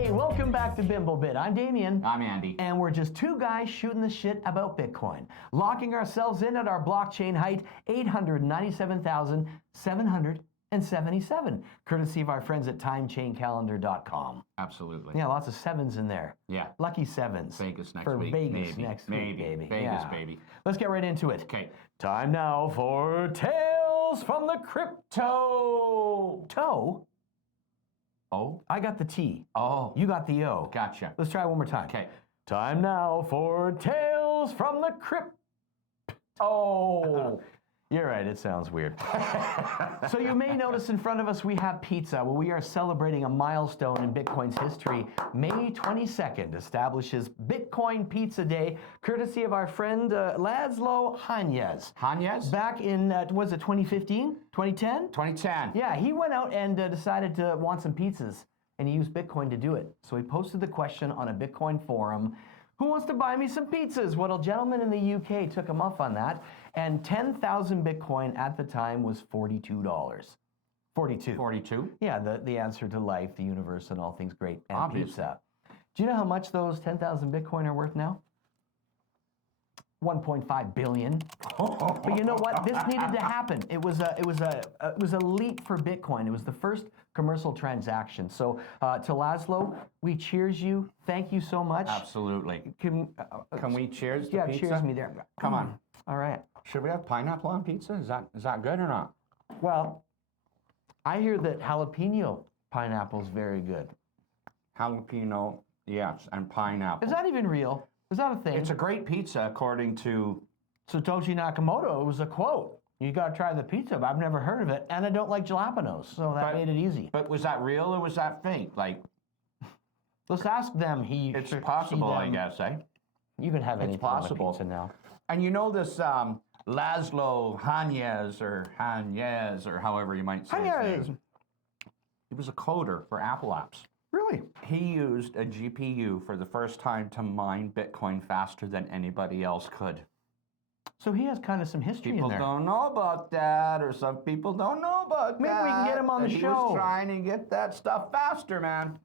Hey, welcome back to BimbleBit. I'm Damian. I'm Andy. And we're just two guys shooting the shit about Bitcoin. Locking ourselves in at our blockchain height, 897,777, courtesy of our friends at timechaincalendar.com. Absolutely. Yeah, lots of sevens in there. Yeah. Lucky sevens. Vegas next for week. Vegas Maybe. next Maybe. week, baby. Vegas, Yeah. baby. Let's get right into it. Okay. Time now for Tales from the Crypto. Toe? Oh? I got the T. Oh. You got the O. Gotcha. Let's try it one more time. Okay. Time now for Tales from the Crypto. Oh. You're right, it sounds weird. So you may notice in front of us we have pizza. Well, we are celebrating a milestone in Bitcoin's history. May 22nd establishes Bitcoin Pizza Day, courtesy of our friend Laszlo Hanyecz. Hanyecz? Back in, was it 2015? 2010? 2010. Yeah, he went out and decided to want some pizzas, and he used Bitcoin to do it. So he posted the question on a Bitcoin forum, who wants to buy me some pizzas? Well, a gentleman in the UK took him up on that, and 10,000 Bitcoin at the time was $42. 42. 42? Yeah, the answer to life, the universe, and all things great, and Obviously. pizza. Do you know how much those 10,000 Bitcoin are worth now? 1.5 billion. But you know what? This needed to happen. It was a leap for Bitcoin. It was the first commercial transaction. So to Laszlo, we cheers you. Thank you so much. Absolutely. Can we cheers to yeah, pizza? cheers me there. Come on. All right. Should we have pineapple on pizza? Is that good or not? Well, I hear that jalapeno pineapple is very good. Jalapeno, yes, and pineapple. Is that even real? Is that a thing? It's a great pizza according to Satoshi Nakamoto. It was a quote. You got to try the pizza, but I've never heard of it, and I don't like jalapenos, so that made it easy. But was that real or was that fake? Like, let's ask them. it's possible, I guess, eh? You can have anything on possible. a pizza now. And you know this Laszlo Hanyecz or however you might say his name. He was a coder for Apple apps. Really? He used a GPU for the first time to mine Bitcoin faster than anybody else could. So he has kind of some history People in there. don't know about that, or some people don't know about that. Maybe we can get him on the He show. was trying to get that stuff faster, man.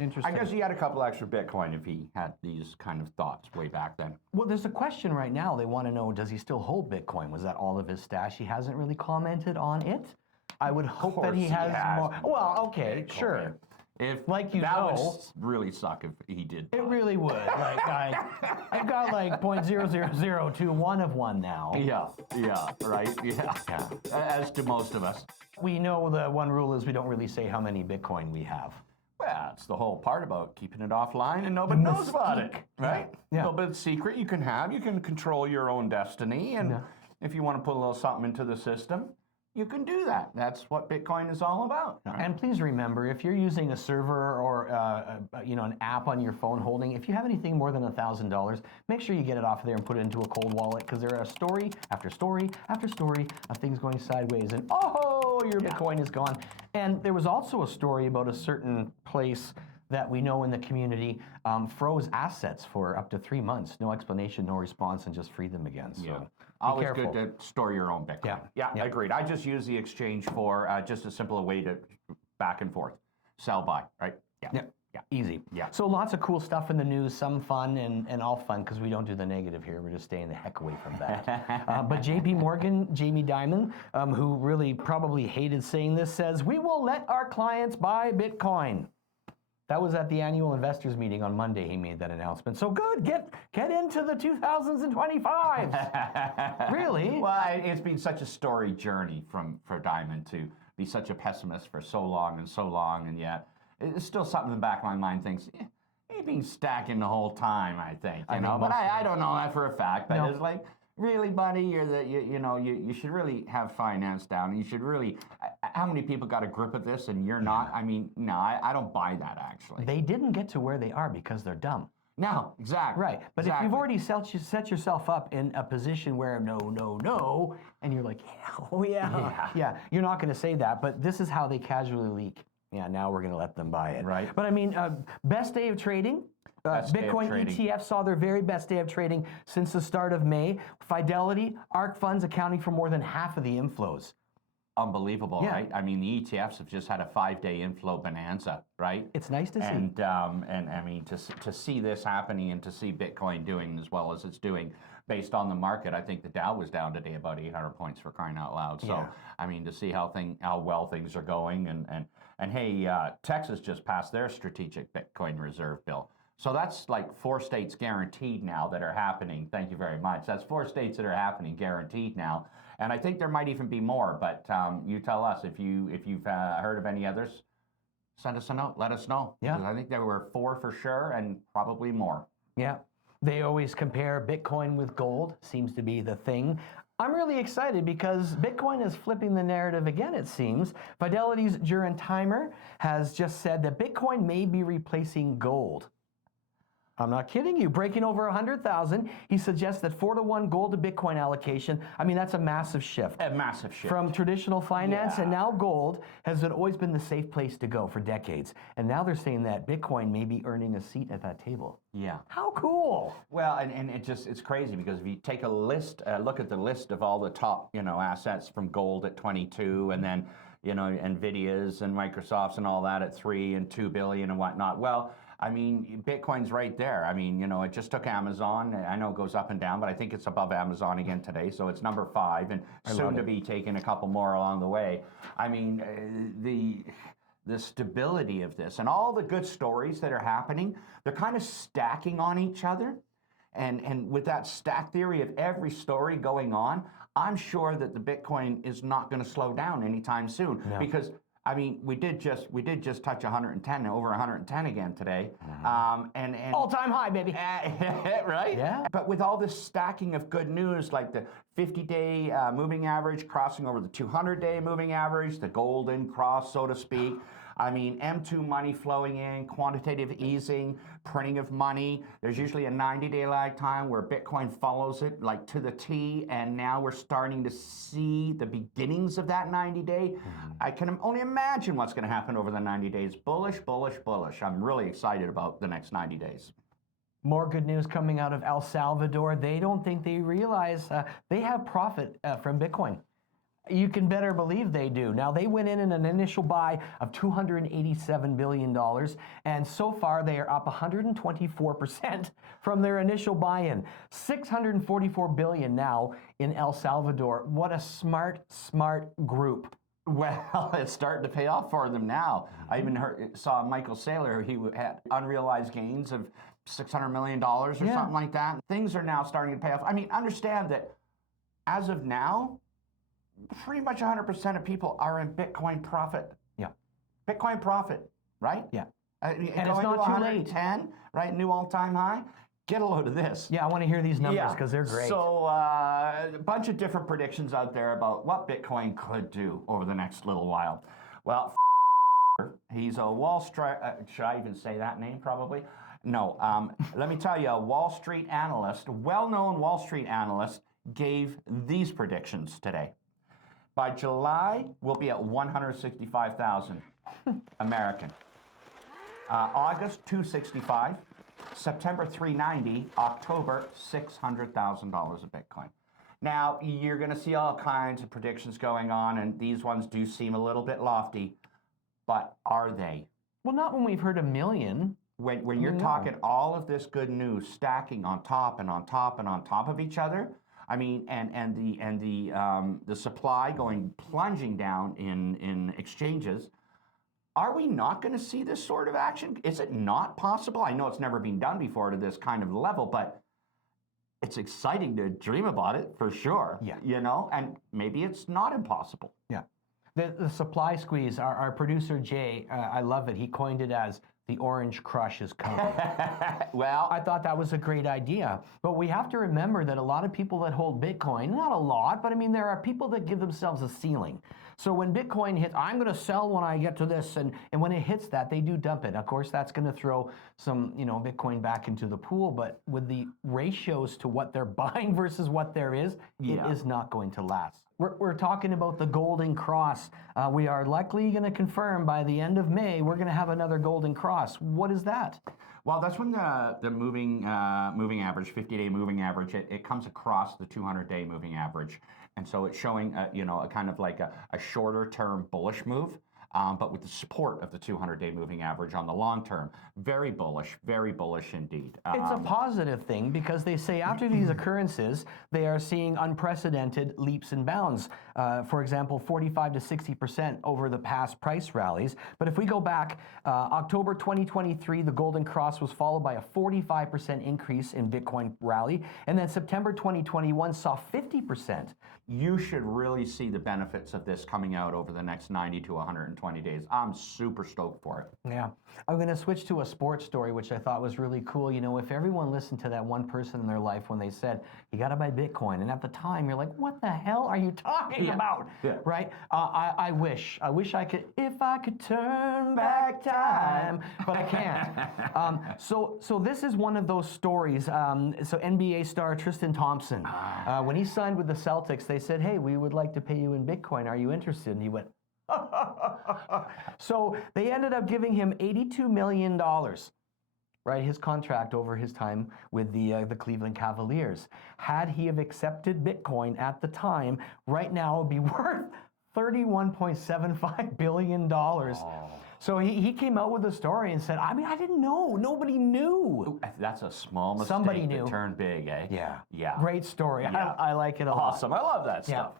Interesting. I guess he had a couple extra Bitcoin if he had these kind of thoughts way back then. Well, there's a question right now. They want to know, does he still hold Bitcoin? Was that all of his stash? He hasn't really commented on it. I would hope that he has more. Well, okay, Bitcoin. Sure. If Like you that know, would really suck if he did. it really would. Like I've got like 0.00021 of one now. Yeah, right, yeah. As do most of us. We know the one rule is we don't really say how many Bitcoin we have. Well, it's the whole part about keeping it offline and nobody knows about it, right? Yeah. A little bit of secret you can have. You can control your own destiny, and if you want to put a little something into the system, you can do that. That's what Bitcoin is all about. Right? And please remember, if you're using a server or an app on your phone holding, if you have anything more than $1,000, make sure you get it off of there and put it into a cold wallet, because there are story after story after story of things going sideways, and your Bitcoin is gone. And there was also a story about a certain place that we know in the community froze assets for up to 3 months. No explanation, no response, and just freed them again. So always careful. good to store your own Bitcoin. Yeah, agreed. I just use the exchange for just a simple way to back and forth, sell, buy, right? Yeah. Easy. Yeah. So lots of cool stuff in the news, some fun and all fun, because we don't do the negative here. We're just staying the heck away from that. But JP Morgan, Jamie Dimon, who really probably hated saying this, says, "We will let our clients buy Bitcoin." That was at the annual investors meeting on Monday. He made that announcement. So good, get into the 2025s. Really? Well, it's been such a storied journey for Diamond to be such a pessimist for so long, and yet it's still something in the back of my mind thinks, he's been stacking the whole time, I think. But I don't know that for a fact. But it's like, really, buddy, you should really have finance down. You should really. How many people got a grip of this and you're not? I mean, no, I don't buy that actually. They didn't get to where they are because they're dumb. No, exactly. Right, but if you've already set yourself up in a position where no, and you're like, yeah, you're not going to say that. But this is how they casually leak. Yeah, now we're going to let them buy it. Right. But I mean, best day of trading. Bitcoin ETF saw their very best day of trading since the start of May. Fidelity, ARK funds accounting for more than half of the inflows. unbelievable, Yeah. right? I mean, the ETFs have just had a 5-day inflow bonanza, right? It's nice to see. And I mean, to see this happening and to see Bitcoin doing as well as it's doing based on the market, I think the Dow was down today about 800 points for crying out loud. So, Yeah. I mean, to see how well things are going, and hey, Texas just passed their strategic Bitcoin reserve bill. So that's like 4 states guaranteed now that are happening. Thank you very much. That's 4 states that are happening guaranteed now. And I think there might even be more, but you tell us if you've heard of any others. Send us a note. Let us know. Yeah. Because I think there were 4 for sure, and probably more. Yeah. They always compare Bitcoin with gold. Seems to be the thing. I'm really excited because Bitcoin is flipping the narrative again, it seems. Fidelity's Juran Timer has just said that Bitcoin may be replacing gold. I'm not kidding you. Breaking over 100,000, he suggests that 4-to-1 gold to Bitcoin allocation. I mean, that's a massive shift. A massive shift. From traditional finance, Yeah. and now gold has always been the safe place to go for decades. And now they're saying that Bitcoin may be earning a seat at that table. Yeah. How cool! Well, and it's crazy because if you take a list, look at the list of all the top, assets from gold at 22, and then, Nvidia's and Microsoft's and all that at 3 and 2 billion and whatnot. Well, I mean, Bitcoin's right there. I mean, it just took Amazon. I know it goes up and down, but I think it's above Amazon again today. So it's number 5 and soon to be taking a couple more along the way. I mean, the stability of this and all the good stories that are happening, they're kind of stacking on each other. And with that stack theory of every story going on, I'm sure that the Bitcoin is not going to slow down anytime soon. No. Because I mean, we did just touch 110, over 110 again today, and All-time high, baby. right? Yeah. But with all this stacking of good news, like the 50-day moving average crossing over the 200-day moving average, the golden cross, so to speak. I mean, M2 money flowing in, quantitative easing, printing of money. There's usually a 90-day lag time where Bitcoin follows it like to the T, and now we're starting to see the beginnings of that 90-day. I can only imagine what's going to happen over the 90 days. Bullish, bullish, bullish. I'm really excited about the next 90 days. More good news coming out of El Salvador. They don't think they realize they have profit from Bitcoin. You can better believe they do. Now, they went in an initial buy of $287 billion, and so far they are up 124% from their initial buy-in. $644 billion now in El Salvador. What a smart group. Well, it's starting to pay off for them now. I even saw Michael Saylor, he had unrealized gains of $600 million or something like that. Things are now starting to pay off. I mean, understand that as of now, pretty much 100% of people are in Bitcoin profit. Yeah. Bitcoin profit, right? Yeah. And it's not too late. 110, right? New all-time high. Get a load of this. Yeah, I want to hear these numbers because they're great. So a bunch of different predictions out there about what Bitcoin could do over the next little while. Well, he's a Wall Street, should I even say that name probably? No, let me tell you, a Wall Street analyst, well-known Wall Street analyst, gave these predictions today. By July, we'll be at 165,000 American. August, 265. September, 390. October, $600,000 of Bitcoin. Now, you're going to see all kinds of predictions going on, and these ones do seem a little bit lofty, but are they? Well, not when we've heard a million. When you're talking all of this good news stacking on top and on top and on top of each other, I mean, and the supply going plunging down in exchanges, are we not going to see this sort of action? Is it not possible? I know it's never been done before to this kind of level, but it's exciting to dream about it for sure. Yeah. And maybe it's not impossible. Yeah. The supply squeeze, our producer Jay, I love it. He coined it as the orange crush is coming. Well, I thought that was a great idea. But we have to remember that a lot of people that hold Bitcoin, not a lot, but I mean, there are people that give themselves a ceiling. So when Bitcoin hits, I'm going to sell when I get to this, and when it hits that, they do dump it. Of course, that's going to throw some, Bitcoin back into the pool, but with the ratios to what they're buying versus what there is, it is not going to last. We're talking about the Golden Cross. We are likely going to confirm by the end of May, we're going to have another Golden Cross. What is that? Well, that's when the moving average, 50-day moving average, it comes across the 200-day moving average. And so it's showing, a kind of like a shorter term bullish move, but with the support of the 200-day moving average on the long term. Very bullish indeed. It's a positive thing because they say after these occurrences, they are seeing unprecedented leaps and bounds. For example, 45 to 60% over the past price rallies. But if we go back, October 2023, the Golden Cross was followed by a 45% increase in Bitcoin rally. And then September 2021 saw 50%. You should really see the benefits of this coming out over the next 90 to 120 days. I'm super stoked for it. Yeah. I'm going to switch to a sports story, which I thought was really cool. You know, if everyone listened to that one person in their life when they said, you got to buy Bitcoin. And at the time, you're like, what the hell are you talking about? Yeah. Right? I wish I could, if I could turn back time, but I can't. So this is one of those stories. So NBA star Tristan Thompson, when he signed with the Celtics, they said, hey, we would like to pay you in Bitcoin. Are you interested? And he went, so they ended up giving him $82 million, right? His contract over his time with the Cleveland Cavaliers. Had he have accepted Bitcoin at the time, right now it would be worth $31.75 billion. So he came out with a story and said, I mean, I didn't know. Nobody knew. That's a small mistake Somebody knew. that turned big, eh? Yeah. Yeah. Great story. Yeah. I like it a lot. Awesome. I love that stuff.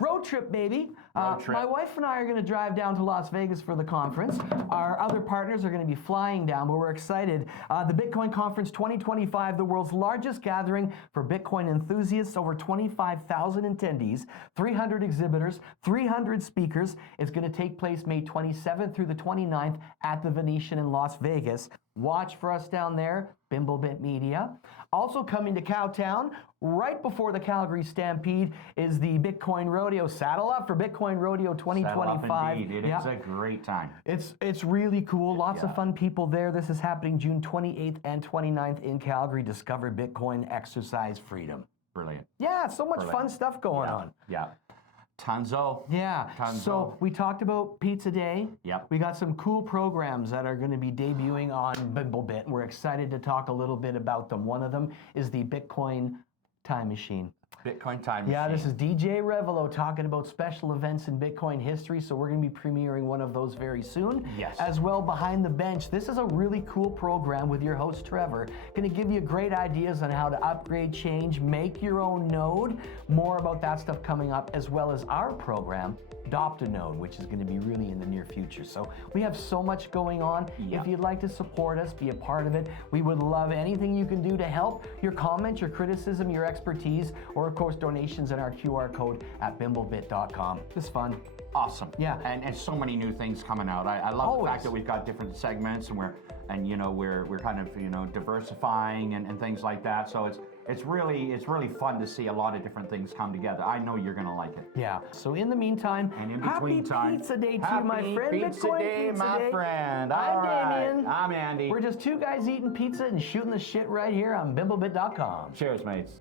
Road trip, baby. Road trip. My wife and I are going to drive down to Las Vegas for the conference. Our other partners are going to be flying down, but we're excited. The Bitcoin Conference 2025, the world's largest gathering for Bitcoin enthusiasts, over 25,000 attendees, 300 exhibitors, 300 speakers. It's going to take place May 27th through the 29th at the Venetian in Las Vegas. Watch for us down there, Bimblebit Media. Also coming to Cowtown, right before the Calgary Stampede, is the Bitcoin Rodeo. Saddle up for Bitcoin Rodeo 2025. Saddle up indeed. It is a great time. It's really cool. Lots of fun people there. This is happening June 28th and 29th in Calgary. Discover Bitcoin, exercise freedom. Brilliant. Yeah, so much fun stuff going on. Yeah. Tanzo. Yeah. Tanzo. So we talked about Pizza Day. Yep. We got some cool programs that are going to be debuting on Bimblebit, and we're excited to talk a little bit about them. One of them is the Bitcoin Time Machine. Bitcoin Time Machine. Yeah, this is DJ Revelo talking about special events in Bitcoin history, so we're going to be premiering one of those very soon. Yes. As well, Behind the Bench. This is a really cool program with your host, Trevor. Going to give you great ideas on how to upgrade, change, make your own node. More about that stuff coming up, as well as our program, Adopt a Node, which is going to be really in the near future. So we have so much going on. Yeah. If you'd like to support us, be a part of it, we would love anything you can do to help. Your comment, your criticism, your expertise, or of course donations in our QR code at bimblebit.com. It's fun. Awesome. Yeah. And so many new things coming out. I love the fact that we've got different segments and we're kind of diversifying and things like that. So it's really fun to see a lot of different things come together. I know you're gonna like it. Yeah. So in the meantime, And in between happy time, Pizza Day to you, happy my friend. Pizza Bitcoin Day, Pizza my Day. friend. I'm All right. Damian. I'm Andy. We're just two guys eating pizza and shooting the shit right here on bimblebit.com. Cheers, mates.